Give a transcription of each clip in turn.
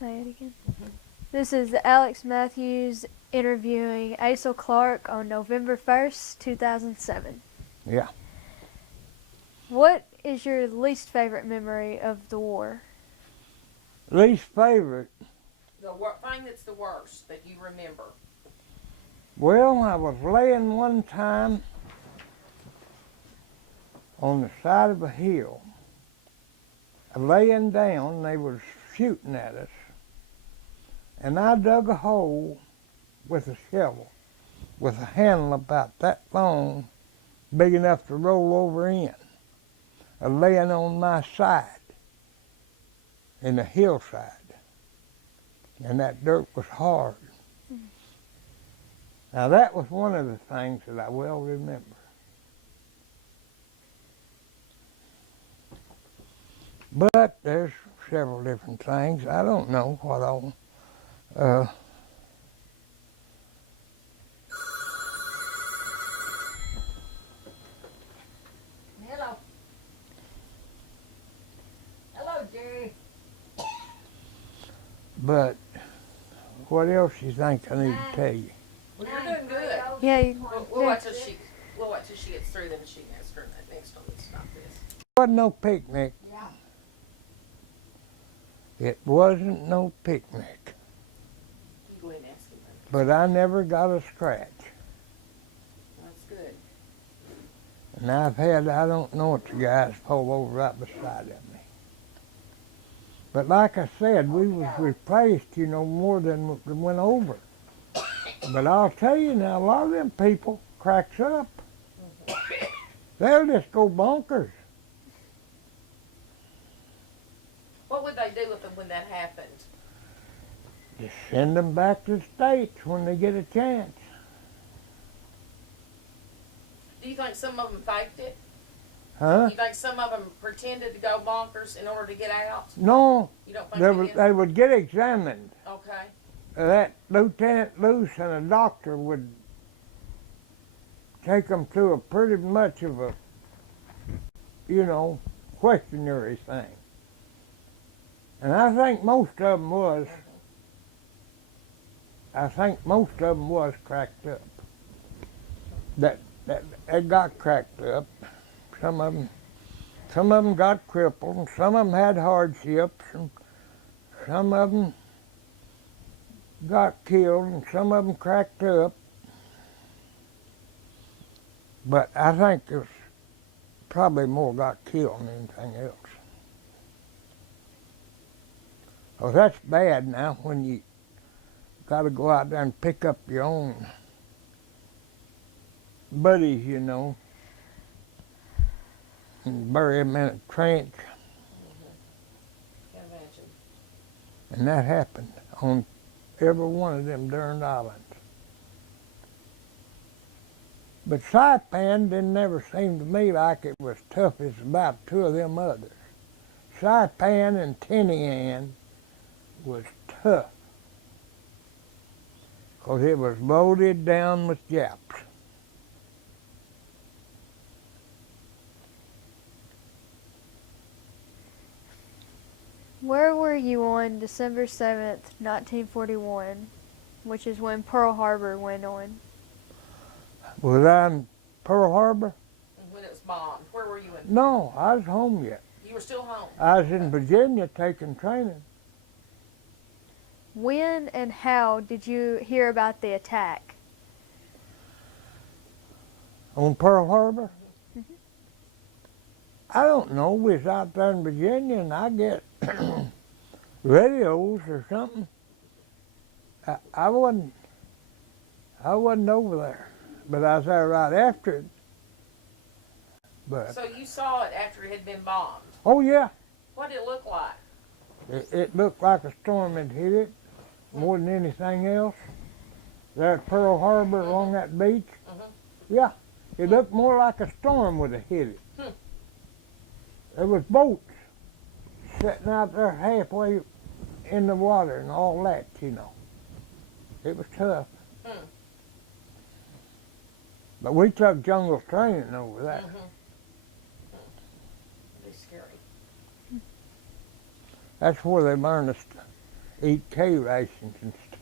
Say it again. This is Alex Matthews interviewing Acel Clark on November 1st, 2007. Yeah. What is your least favorite memory of the war? Least favorite? The thing that's the worst that you remember. Well, I was laying one time on the side of a hill, laying down. They was shooting at us, and I dug a hole with a shovel with a handle about that long, big enough to roll over in, laying on my side in the hillside, and that dirt was hard. Now that was one of the things that I well remember. But there's several different things. I don't know what all. Hello. Hello, Jerry. But what else you think I need to tell you? Well, you're doing good. Yeah, We'll wait till she gets through, then she can ask her that next one. Let's stop this. Wasn't no picnic. Yeah. It wasn't no picnic. You go ahead and ask him. But I never got a scratch. That's good. And I've had, I don't know what the guys pulled over right beside of me. But like I said, we was replaced, more than went over. But I'll tell you now, a lot of them people cracks up. They'll just go bonkers. What would they do with them when that happened? Just send them back to the States when they get a chance. Do you think some of them faked it? Huh? You think some of them pretended to go bonkers in order to get out? No, You don't think they would get examined. Okay. That Lieutenant Luce and a doctor would take them through a pretty much of a, questionary thing. And I think most of them was. I think most of them was cracked up. That got cracked up. Some of them got crippled, and some of them had hardships, and some of them got killed, and some of them cracked up. But I think there's probably more got killed than anything else. Oh, that's bad now when you got to go out there and pick up your own buddies, and bury them in a trench. Can't imagine. And that happened on every one of them darned islands. But Saipan didn't never seem to me like it was tough as about two of them others. Saipan and Tinian was tough, 'cause it was loaded down with Japs. Where were you on December 7th, 1941, which is when Pearl Harbor went on? Was I in Pearl Harbor? When it was bombed, where were you in? No, I was home yet. You were still home. I was in Virginia taking training. When and how did you hear about the attack? On Pearl Harbor? I don't know. We was out there in Virginia, and I get radios or something. I wasn't over there, but I was there right after it. But So you saw it after it had been bombed. oh yeah, What did it look like? it looked like a storm had hit it more than anything else. There at Pearl Harbor along that beach. Yeah, it looked more like a storm would have hit it. There was boats sitting out there halfway in the water and all that, It was tough. But we took jungle training over there. Be scary. That's where they learned us. eat K rations and stuff.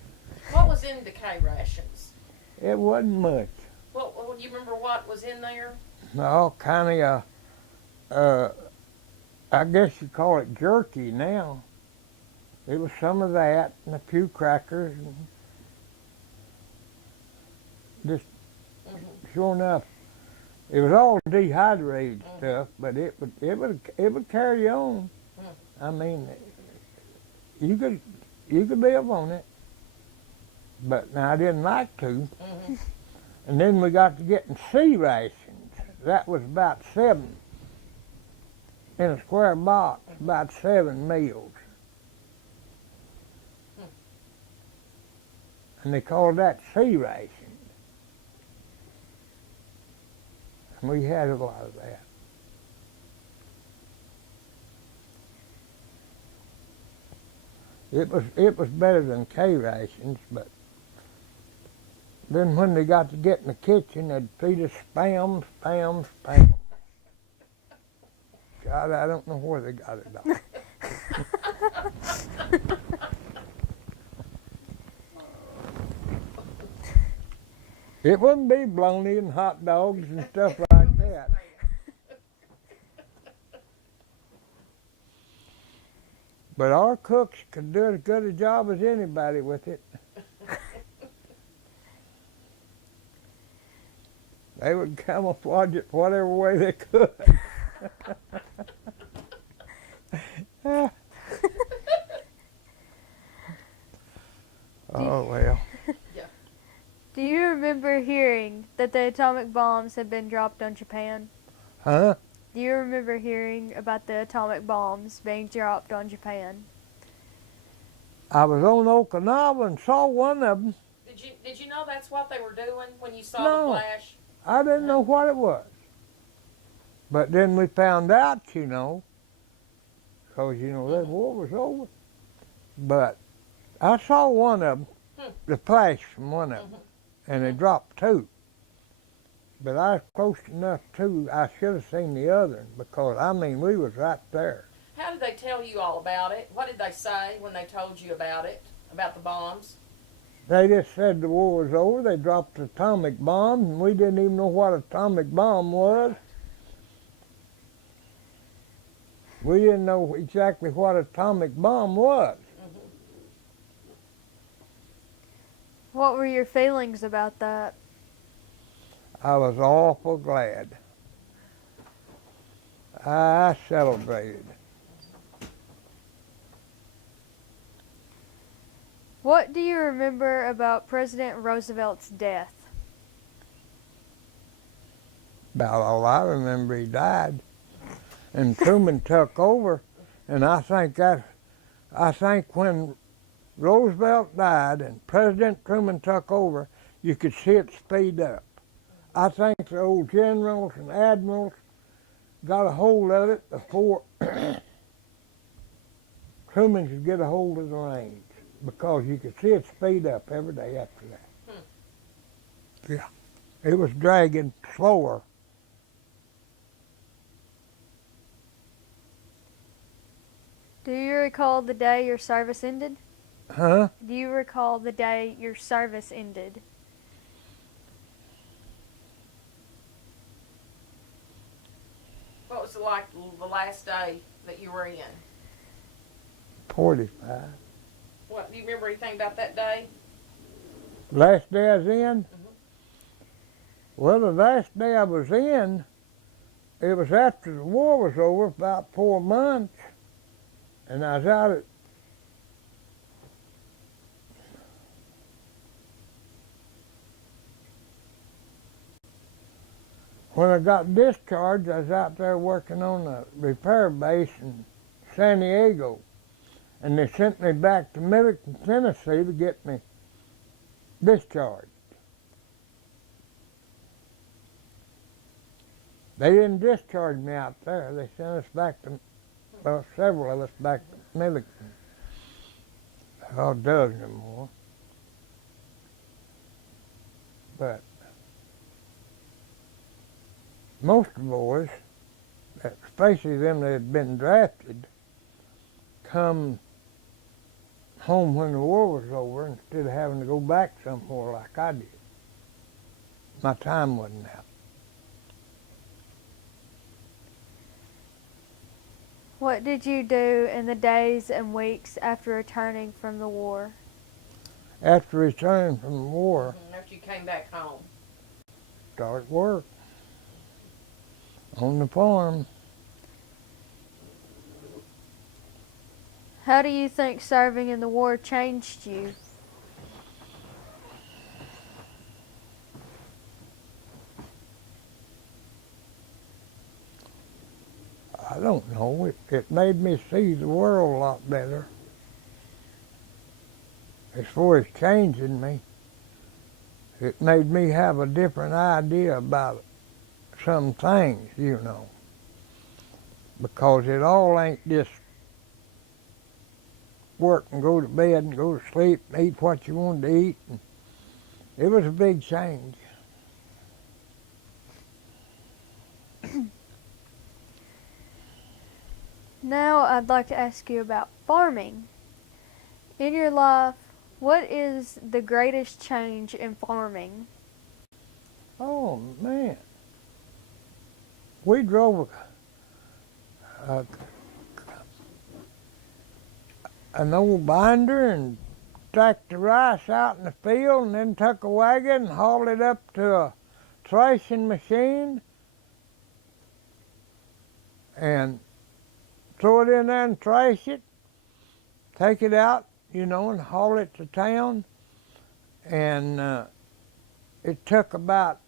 What was in the K rations? It wasn't much. Do you remember what was in there? No, kind of I guess you call it jerky now. It was some of that and a few crackers and just sure enough. It was all dehydrated stuff, but it would carry on. I mean, you could live on it, but now I didn't like to. And then we got to getting C rations. That was about 7 in a square box, about 7 meals. And they called that C ration. And we had a lot of that. It was better than K rations, but then when they got to get in the kitchen, they'd feed us spam. God, I don't know where they got it all. It wouldn't be bologna and hot dogs and stuff like that. But our cooks could do as good a job as anybody with it. They would camouflage it whatever way they could. Oh, well. Do you remember hearing that the atomic bombs had been dropped on Japan? Huh? Do you remember hearing about the atomic bombs being dropped on Japan? I was on Okinawa and saw one of them. Did you know that's what they were doing when you saw No. the flash? I didn't know what it was. But then we found out, you know, because, you know, that war was over. But I saw one of them, the flash from one of them, and they dropped 2. But I was close enough to, I should have seen the other one because, I mean, we was right there. How did they tell you all about it? What did they say when they told you about it, about the bombs? They just said the war was over, they dropped atomic bombs, and we didn't even know what atomic bomb was. We didn't know exactly what atomic bomb was. What were your feelings about that? I was awful glad. I celebrated. What do you remember about President Roosevelt's death? About all I remember, he died. And Truman took over, and I think when Roosevelt died and President Truman took over, you could see it speed up. I think the old generals and admirals got a hold of it before Truman could get a hold of the reins, because you could see it speed up every day after that. Yeah, it was dragging slower. Do you recall the day your service ended? Huh? Do you recall the day your service ended? What was it like the last day that you were in? 45. What, do you remember anything about that day? Last day I was in? Well, the last day I was in, it was after the war was over, about 4 months, and I was out at when I got discharged, I was out there working on a repair base in San Diego, and they sent me back to Middleton, Tennessee to get me discharged. They didn't discharge me out there. They sent us back to, well, several of us back to Middleton. A dozen or more. But most of the boys, especially them that had been drafted, come home when the war was over instead of having to go back somewhere like I did. My time wasn't out. What did you do in the days and weeks after returning from the war? After returning from the war, After you came back home. started work on the farm. How do you think serving in the war changed you? I don't know. It made me see the world a lot better. As far as changing me, it made me have a different idea about some things, you know. Because it all ain't just work and go to bed and go to sleep and eat what you wanted to eat. And it was a big change. Now I'd like to ask you about farming. In your life, what is the greatest change in farming? Oh, man. We drove an old binder and stacked the rice out in the field and then took a wagon and hauled it up to a threshing machine and throw it in there and thresh it, take it out, you know, and haul it to town. And it took about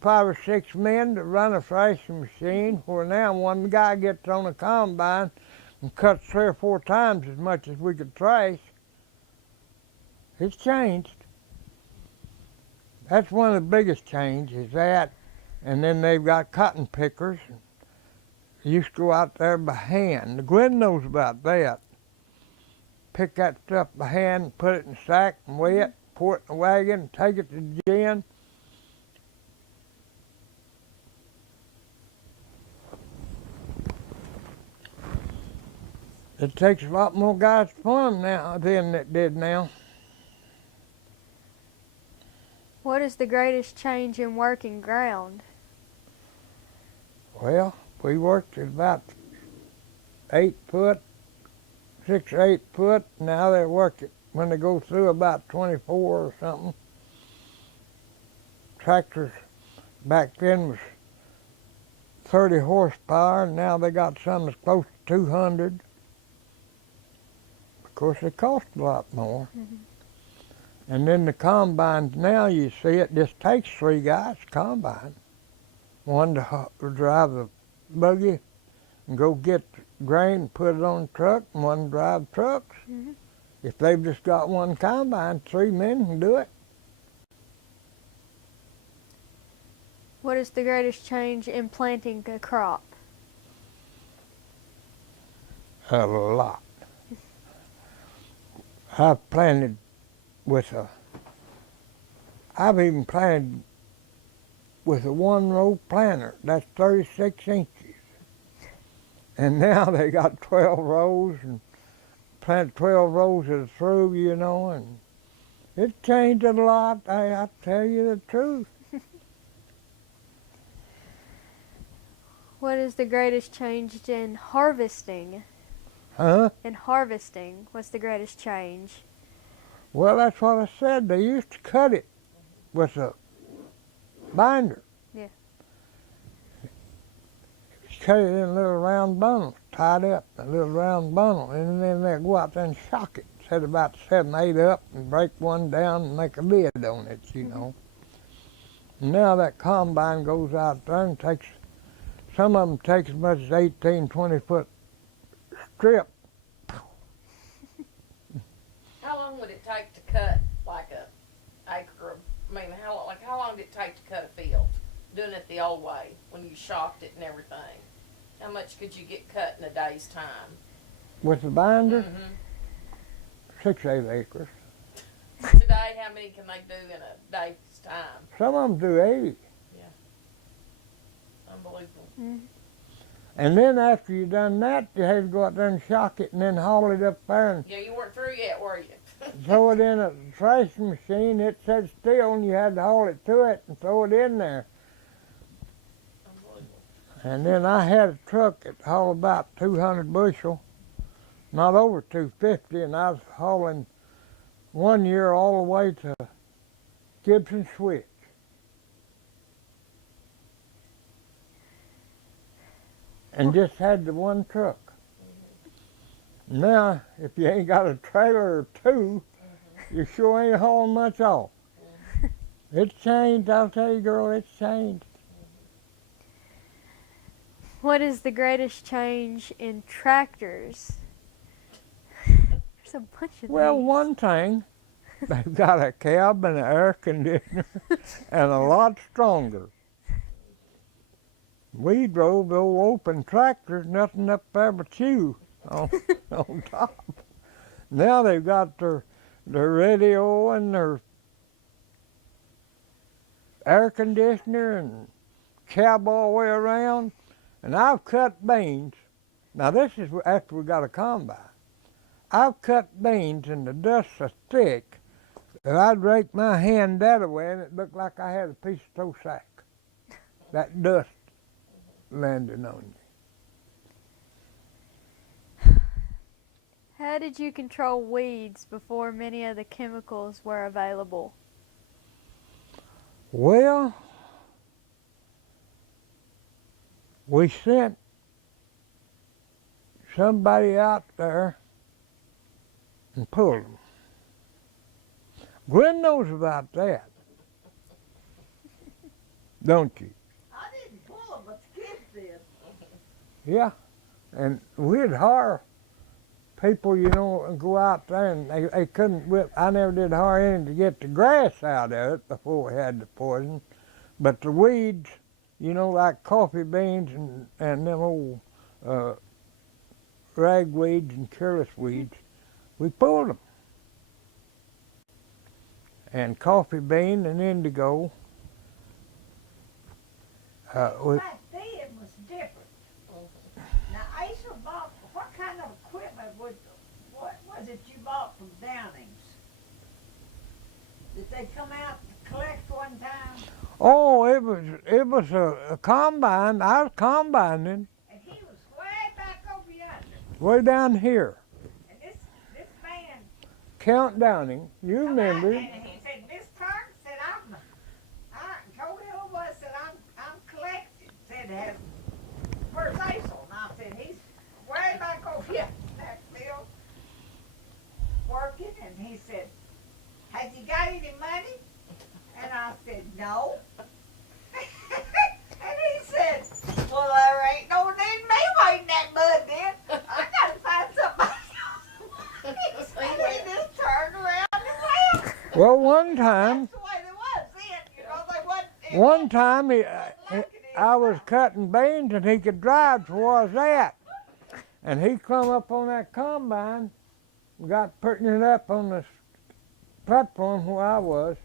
5 or 6 men to run a threshing machine, where now one guy gets on a combine and cuts 3 or 4 times as much as we could thresh. It's changed. That's one of the biggest changes, that. And then they've got cotton pickers. You used to go out there by hand. Gwen knows about that. Pick that stuff by hand, put it in a sack and weigh it, pour it in a wagon, take it to the gin. It takes a lot more guys to farm now than it did now. What is the greatest change in working ground? Well, we worked at about 8 foot, 6 or 8 foot. Now they work it when they go through about 24 or something. Tractors back then was 30 horsepower, and now they got some that's close to 200. Of course, they cost a lot more. Mm-hmm. And then the combines now, you see, it just takes 3 guys to combine. One to drive the buggy and go get grain and put it on the truck, and one to drive trucks. Mm-hmm. If they've just got one combine, 3 men can do it. What is the greatest change in planting a crop? A lot. I've planted I've even planted with a 1-row planter. That's 36 inches. And now they got 12 rows and plant 12 rows at a through, you know, and it changed a lot. I tell you the truth. What is the greatest change in harvesting? Huh? In harvesting, what's the greatest change? Well, that's what I said. They used to cut it with a binder. Yeah. Cut it in little round bundles, tied up in a little round bundle, and then they'd go out there and shock it. Set about 7, 8 up and break one down and make a lid on it, you know. And now that combine goes out there and takes, some of them take as much as 18, 20-foot strip. How long would it take to cut like a acre? I mean, how long did it take to cut a field? Doing it the old way, when you shocked it and everything. How much could you get cut in a day's time? With the binder, Mm-hmm. 6, 8 acres. Today, how many can they do in a day's time? Some of them do 80. Unbelievable. Mm-hmm. And then after you done that, you had to go out there and shock it and then haul it up there and Yeah, you weren't through yet, were you? throw it in a thrashing machine. It sat still and you had to haul it to it and throw it in there. And then I had a truck that hauled about 200 bushel, not over 250, and I was hauling one year all the way to Gibson Switch. And just had the one truck. Now, if you ain't got a trailer or two, you sure ain't hauling much off. It's changed, I'll tell you, girl, it's changed. What is the greatest change in tractors? There's a bunch of Well, these. one thing, they've got a cab and an air conditioner and a lot stronger. We drove those open tractors, nothing up there but you on top. Now they've got their radio and their air conditioner and cab all the way around. And I've cut beans. Now this is after we got a combine. I've cut beans and the dust's so thick that I'd rake my hand that way and it looked like I had a piece of toe sack. That dust landing on you. How did you control weeds before many of the chemicals were available? Well, we sent somebody out there and pulled them. Gwen knows about that, don't you? I didn't pull them, but the kids did. Yeah, and we'd hire people, you know, and go out there and they couldn't whip. I never did hire any to get the grass out of it before we had the poison, but the weeds, you know, like coffee beans and them old ragweeds and careless weeds, we pulled them. And coffee bean and indigo. We, Back then was different. Now, Acel bought, what kind of equipment what was it you bought from Downing's? Did they come out to collect one time? oh, it was a combine. I was combining And he was way back over yonder. way down here. And this man Count Downing, you come out remember? and he said, Miss Clark said, I told him who it was, said, I'm collecting. Said, where's Acel? And I said, he's way back over here in that field working. And he said, has he got any money? And I said, no. And he said, well, there ain't no need me waiting that mud then. I gotta find somebody else. And he just turned around and left. Well, one time, That's the way it was then, you know, they wasn't. one time I was cutting beans and he could drive to where I was at. And he come up on that combine, got putting it up on the platform where I was.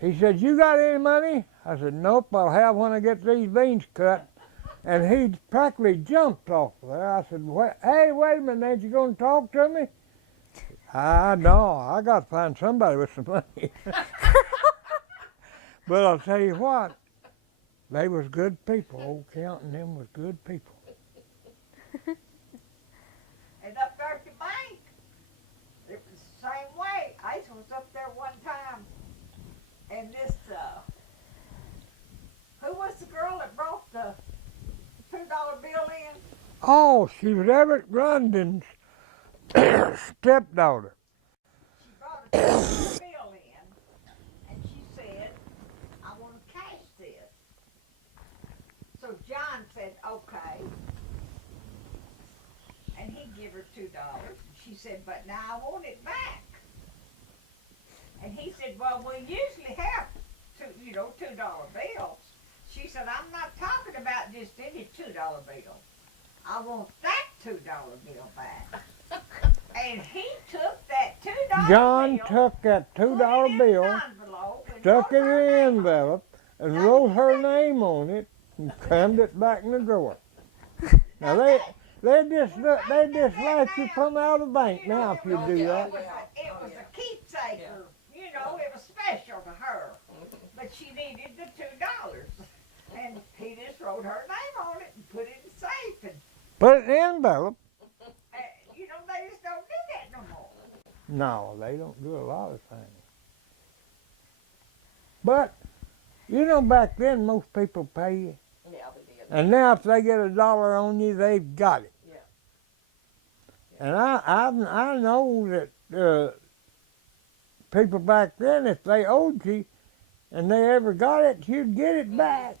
He said, you got any money? I said, nope, I'll have when I get these beans cut. And he practically jumped off there. I said, hey, wait a minute, ain't you going to talk to me? No, I got to find somebody with some money. But I'll tell you what, they was good people. Old Count and them was good people. And up there at the bank, it was the same way. Acel was up there one time, and this, who was the girl that brought the $2 bill in? Oh, she was Everett Grundon's stepdaughter. She brought a $2 bill in, and she said, I want to cash this. So John said, okay. And he gave her $2. She said, but now I want it back. And he said, well, we usually have $2 bills. She said, I'm not talking about just any $2 bill. I want that $2 bill back. And he took that $2 John bill, took that $2 put it in bill, an envelope, and stuck it wrote in her the name on it. envelope, and wrote her name on it, and crammed it back in the drawer. Now they just let you come out of the bank now if you do that. It was a keepsaker. You know, it was special to her. But she needed the $2. And he just wrote her name on it and put it in the safe. And, Put it in the envelope. you know, they just don't do that no more. No, they don't do a lot of things. But, you know, back then most people pay you. Yeah, they did. And now if they get $1 on you, they've got it. Yeah. And I know that people back then, if they owed you and they ever got it, you'd get it back.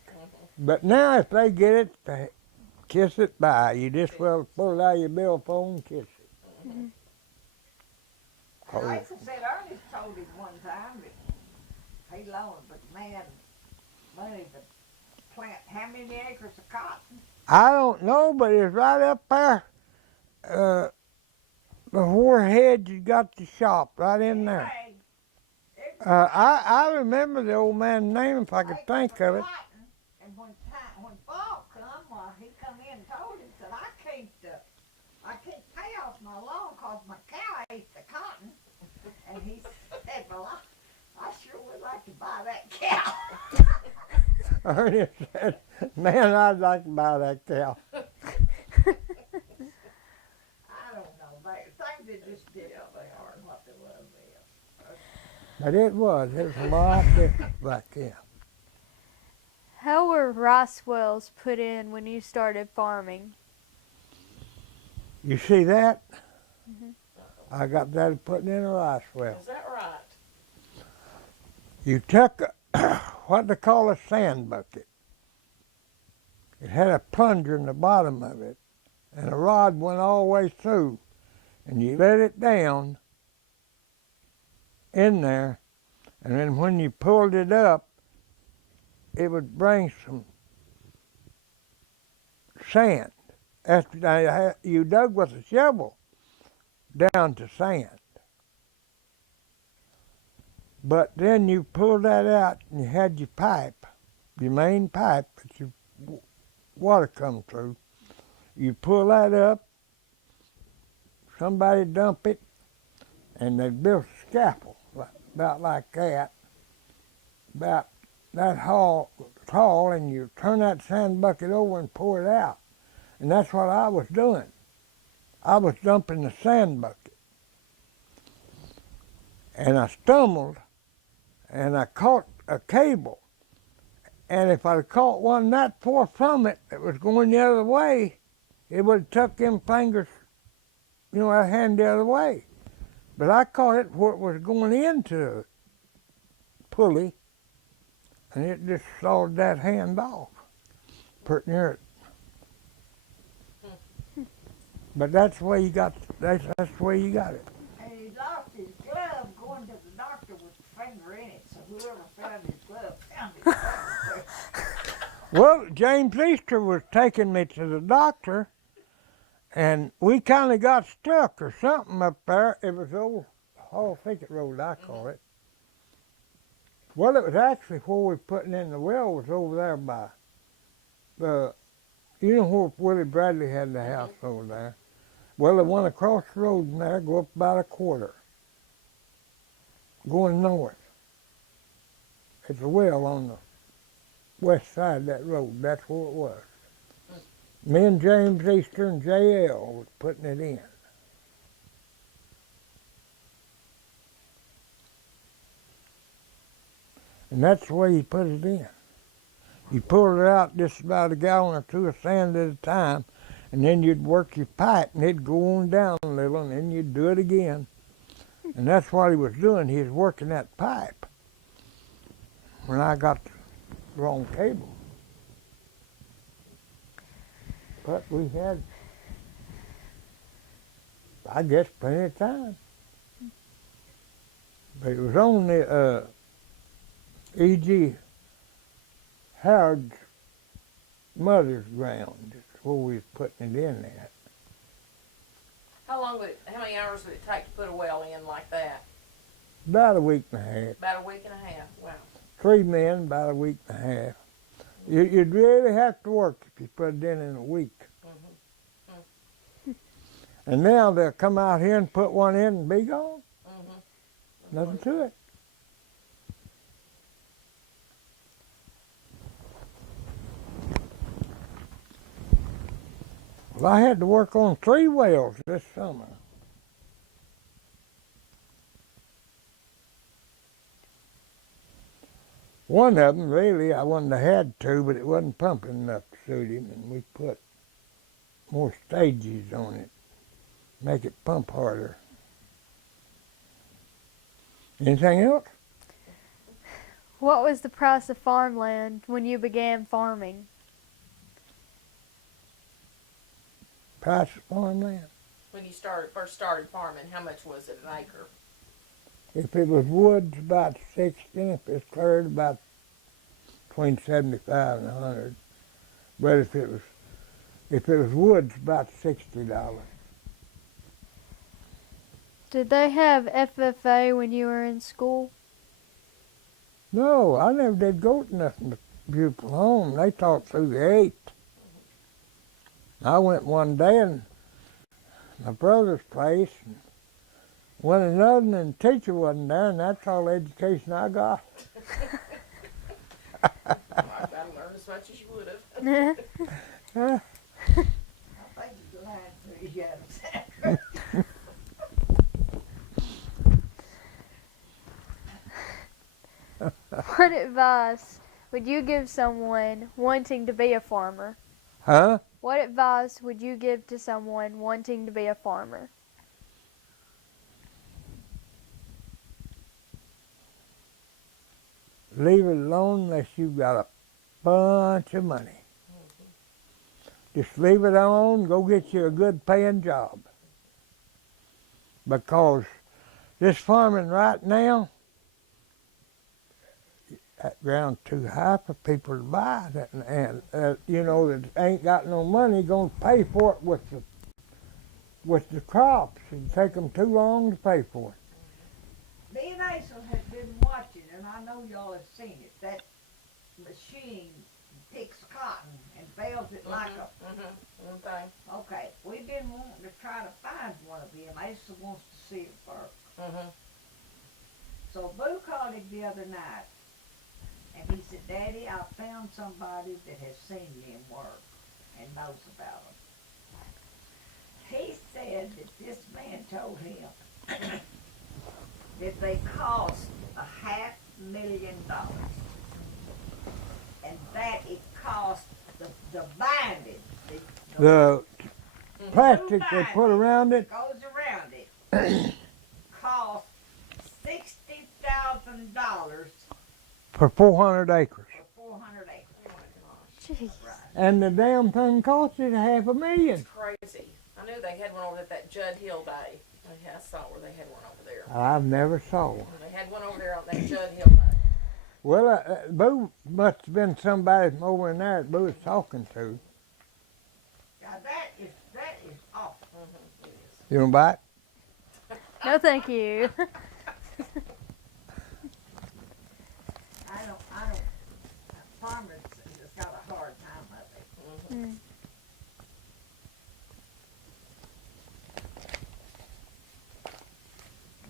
But now if they get it, they kiss it bye. You just well pull it out of your billfold and kiss it. Mm-hmm. Like I said, Ernest told him one time that he loaned, but man, money to plant how many acres of cotton? I don't know, but it's right up there before Hedge you got the shop, right in there. I remember the old man's name if I could think of it. And when fall come, he come in and told him that I can't pay off my loan because my cow ate the cotton. And he said, well, I sure would like to buy that cow. Ernest said, man, I'd like to buy that cow. I don't know. Things are just different they are and what they was then. But it was a lot different back then. How were rice wells put in when you started farming? You see that? Mm-hmm. I got that putting in a rice well. Is that right? You took what they call a sand bucket. It had a plunger in the bottom of it, and a rod went all the way through, and you let it down in there, and then when you pulled it up, it would bring some sand. After you dug with a shovel down to sand. But then you pulled that out and you had your pipe, your main pipe that your water come through. You pull that up, somebody dump it, and they built a scaffold about like that, about that tall, and you turn that sand bucket over and pour it out. And that's what I was doing. I was dumping the sand bucket. And I stumbled, and I caught a cable. And if I'd caught one that far from it that was going the other way, it would have tucked them fingers, that hand the other way. But I caught it where it was going into the pulley, and it just sawed that hand off, pretty near it. But that's the way you got. That's the way you got it. And he lost his glove going to the doctor with the finger in it. So whoever found his glove found his finger. Well, James Easter was taking me to the doctor, and we kind of got stuck or something up there. It was old Hall Thicket Road, I call it. Well, it was actually where we were putting in the well was over there by the, where Willie Bradley had the house over there. Well, the one across the road from there, go up about a quarter, going north. It's a well on the west side of that road. That's where it was. Me and James Easter and J.L. was putting it in. And that's the way you put it in. You pull it out just about a gallon or two of sand at a time, and then you'd work your pipe, and it'd go on down a little, and then you'd do it again. And that's what he was doing. He was working that pipe when I got the wrong cable. But we had, I guess, plenty of time. But it was on the E.G. Howard's mother's ground where we was putting it in at. How many hours would it take to put a well in like that? About a week and a half. About a week and a half, wow. 3 men, about a week and a half. You'd really have to work if you put it in a week. Mm-hmm. And now they'll come out here and put one in and be gone. Mm-hmm. Nothing to it. Well, I had to work on 3 wells this summer. One of them, really, I wouldn't have had to, but it wasn't pumping enough to suit him, and we put more stages on it, make it pump harder. Anything else? What was the price of farmland when you began farming? Price of farmland? When you first started farming, how much was it an acre? If it was woods, about 60. If it's cleared, about between 75 and 100. But if it was woods, about $60. Did they have FFA when you were in school? No, I never did go to nothing but Beautiful Home. They taught through the 8th. I went one day in my brother's place and went another, and the teacher wasn't there, and that's all the education I got. I learned as much as you would have. Huh? I think you lied to you, Sandra. What advice would you give someone wanting to be a farmer? Huh? What advice would you give to someone wanting to be a farmer? Leave it alone unless you've got a bunch of money. Just leave it alone, go get you a good paying job. Because this farming right now, that ground's too high for people to buy it, and you know, that ain't got no money going to pay for it with the crops. It'd take them too long to pay for it. Me and Acel have been watching, and I know y'all have seen it. That machine picks cotton and bales it like a. One thing. Okay, we've been wanting to try to find one of them. Acel wants to see it first. So Boo called him the other night, and he said, "Daddy, I found somebody that has seen them work and knows about them." He said that this man told him that they cost $500,000, and that it cost the binding, The plastic they put around it, goes around it, cost $60,000 for 400 acres. for 400 acres. Jeez. Right. And the damn thing costed $500,000. Crazy. I knew they had one over at that Judd Hill Day. I saw where they had one over there. I've never saw one. They had one over there on that Judd Hill Day. Well, Boo must have been somebody from over in there that Boo was talking to. Now that is awful. It is. You want to buy it? No, thank you. I don't, farmers has got a hard time of it.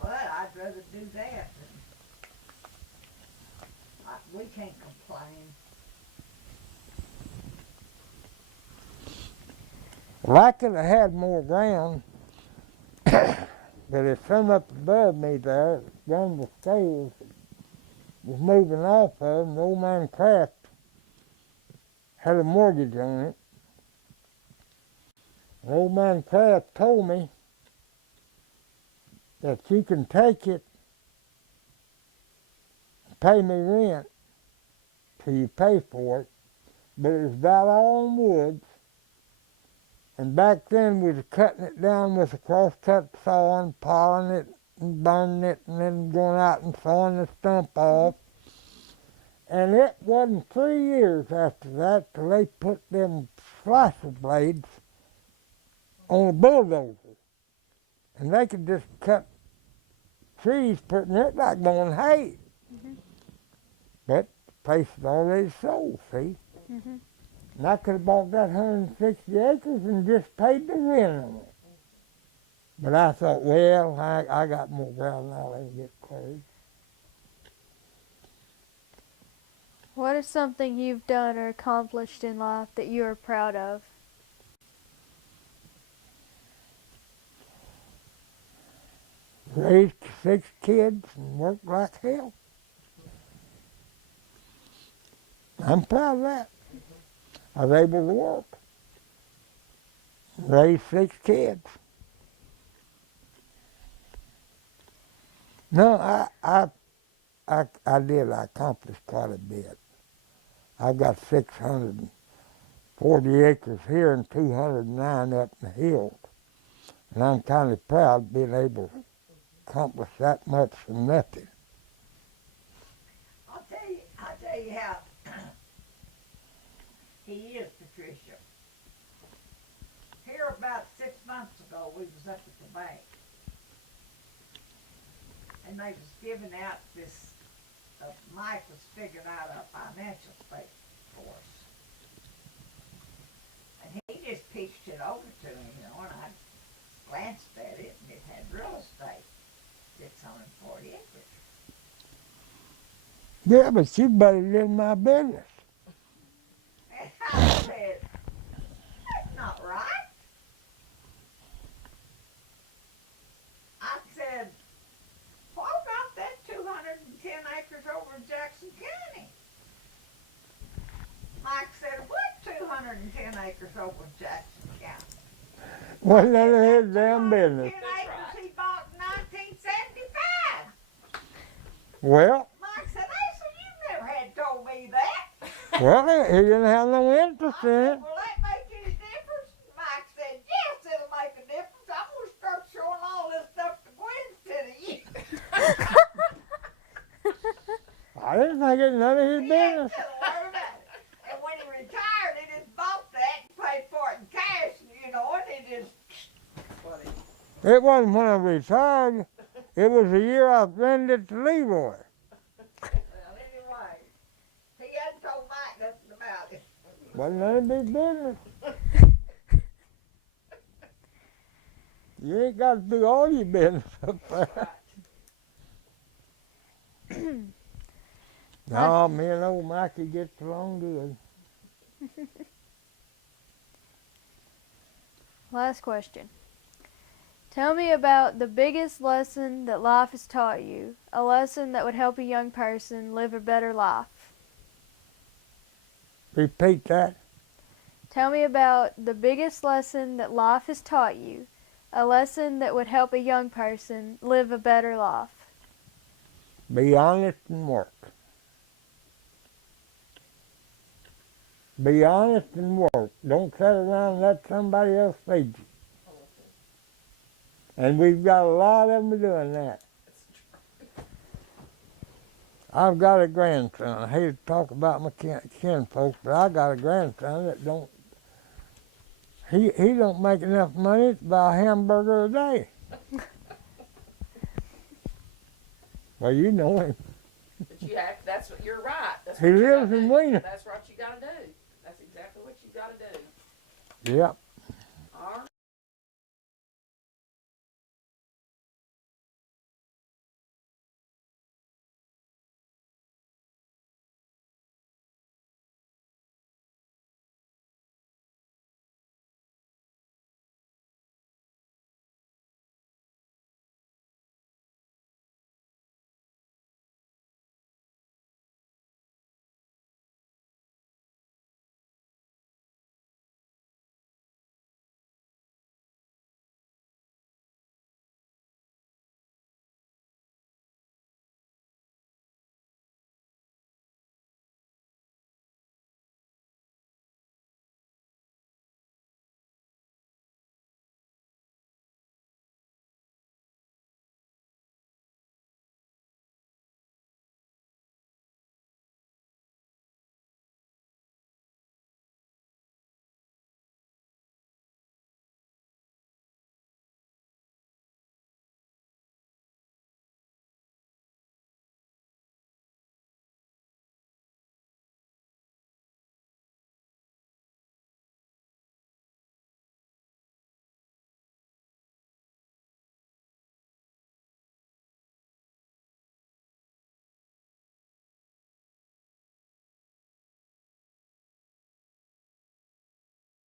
But I'd rather do that than, we can't complain. Well, I could have had more ground, but there's some up above me there, down the stairs, was moving off of, and old man Kraft had a mortgage on it. And old man Kraft told me that you can take it and pay me rent till you pay for it, but it's about all in woods. And back then we was cutting it down with a crosscut saw and piling it and burning it and then going out and sawing the stump off. And it wasn't 3 years after that till they put them slicer blades on a bulldozer. And they could just cut trees putting it like going hay. But the place is already sold, see? And I could have bought that 160 acres and just paid the rent on it. But I thought, well, I got more ground now than get cleared. What is something you've done or accomplished in life that you are proud of? Raised 6 kids and worked like hell. I'm proud of that. I was able to work. Raised 6 kids. No, I did. I accomplished quite a bit. I got 640 acres here and 209 up in the hills. And I'm kind of proud of being able to accomplish that much from nothing. I'll tell you how he is, Patricia. Here about 6 months ago, we was up at the bank. And they was giving out this, Mike was figuring out a financial statement for us. And he just pitched it over to me, and I glanced at it, and it had real estate, 640 acres. Yeah, but you butted in my business. And I said, that's not right. I said, what about that 210 acres over in Jackson County? Mike said, what 210 acres over in Jackson County? Wasn't none of his damn business. 10 acres he bought in 1975. Well, Mike said, Acel, you never had told me that. well, he didn't have no interest I in said, it. will that make any difference? Mike said, yes, it'll make a difference. I'm going to start showing all this stuff to Gwen instead of you. I didn't think it was none of his He had business. to learn about it. And when he retired, he just bought that and paid for it in cash, and he just... It wasn't when I retired. It was the year I rented it to Leroy. Well, anyway, he hadn't told Mike nothing about it. Wasn't none of his business. You ain't got to do all your business up there. No, me and old Mikey gets along good. Last question. Tell me about the biggest lesson that life has taught you, a lesson that would help a young person live a better life. Repeat that. Tell me about the biggest lesson that life has taught you, a lesson that would help a young person live a better life. Be honest and work. Be honest and work. Don't sit around and let somebody else feed you. And we've got a lot of them doing that. I've got a grandson. I hate to talk about my kin folks, but I got a grandson that don't. He don't make enough money to buy a hamburger a day. Well, you know him. But you have, that's what, you're right. That's He what you lives gotta in do. Wiener. That's what you gotta do. That's exactly what you gotta do. Yep.